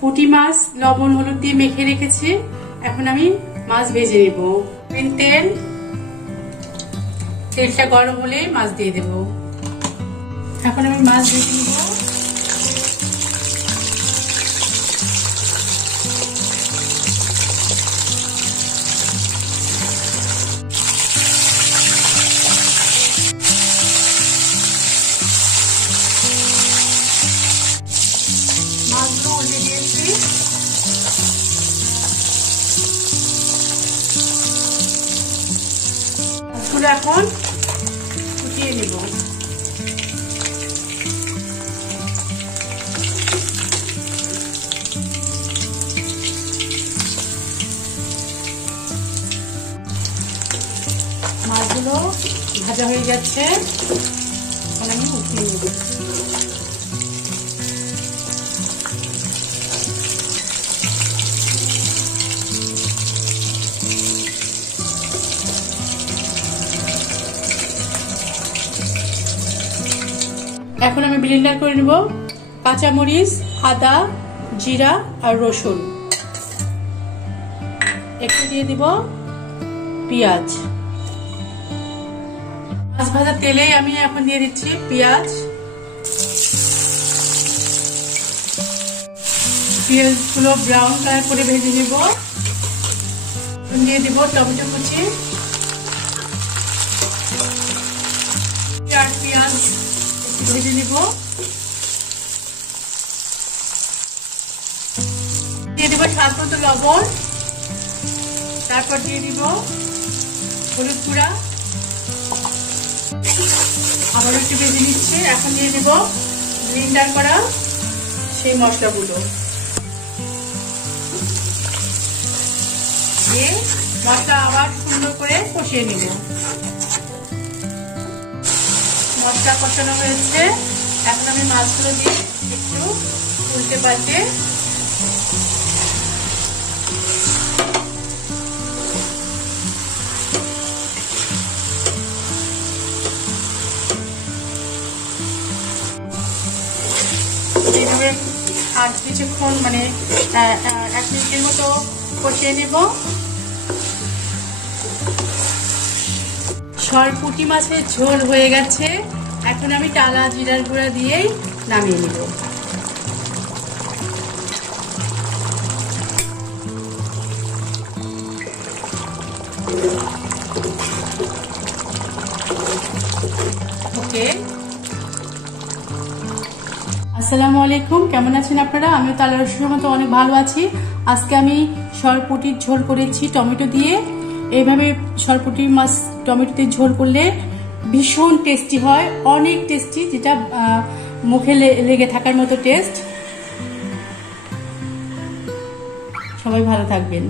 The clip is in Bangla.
পুঁটি মাছ লবণ হলুদ দিয়ে মেখে রেখেছি। এখন আমি মাছ ভেজে নেব। তেলটা গরম হলে মাছ দিয়ে দেব। এখন আমি মাছ ভেজে নেব। মাছগুলো উল্টে দিয়েছি। মাছগুলো এখন ফুটিয়ে নেব। মাছগুলো ভাজা হয়ে যাচ্ছে, এখন আমি উঠিয়ে নেব। এখন আমি ব্লেন্ডার করে নেব কাঁচামরিচ, আদা, জিরা আর রসুন। একটু দিয়ে দিব পেঁয়াজ। মাছ ভাজা তেলে আমি এখন দিয়ে দিচ্ছি পেঁয়াজ। পেঁয়াজগুলো ব্রাউন কালার করে ভেজে নেব। দিয়ে দিব টমেটো কুচি আর পেঁয়াজ ভেজে নেব। দিয়ে দিব স্বাদ মতো লবণ। তারপর দিয়ে দিব হলুদ গুঁড়া। আবার একটু ভেজে নিচ্ছে। এখন দিয়ে দেব ব্লেন্ডার করা সেই মশলাগুলো। দিয়ে মশলা আবার সুন্দর করে কষিয়ে নিব। মশলা কষানো হয়েছে। এখন আমি মাছগুলো দিয়ে একটু উল্টে পাল্টে আর কিছুক্ষণ মানে 1 মিনিটের মতো কষিয়ে নেব। পুঁটি মাছের ঝোল হয়ে গেছে। এখন আমি টালা জিরার গুঁড়া দিয়েই নামিয়ে নেব। ওকে, আসসালামু আলাইকুম। কেমন আছেন আপনারা? আমিও তালা রসুনের মতো অনেক ভালো আছি। আজকে আমি সরপুঁটির ঝোল করেছি টমেটো দিয়ে। এইভাবে সরপুঁটি মাছ টমেটো দিয়ে ঝোল করলে ভীষণ টেস্টি হয়, অনেক টেস্টি, যেটা মুখে লেগে থাকার মতো টেস্ট। সবাই ভালো থাকবেন।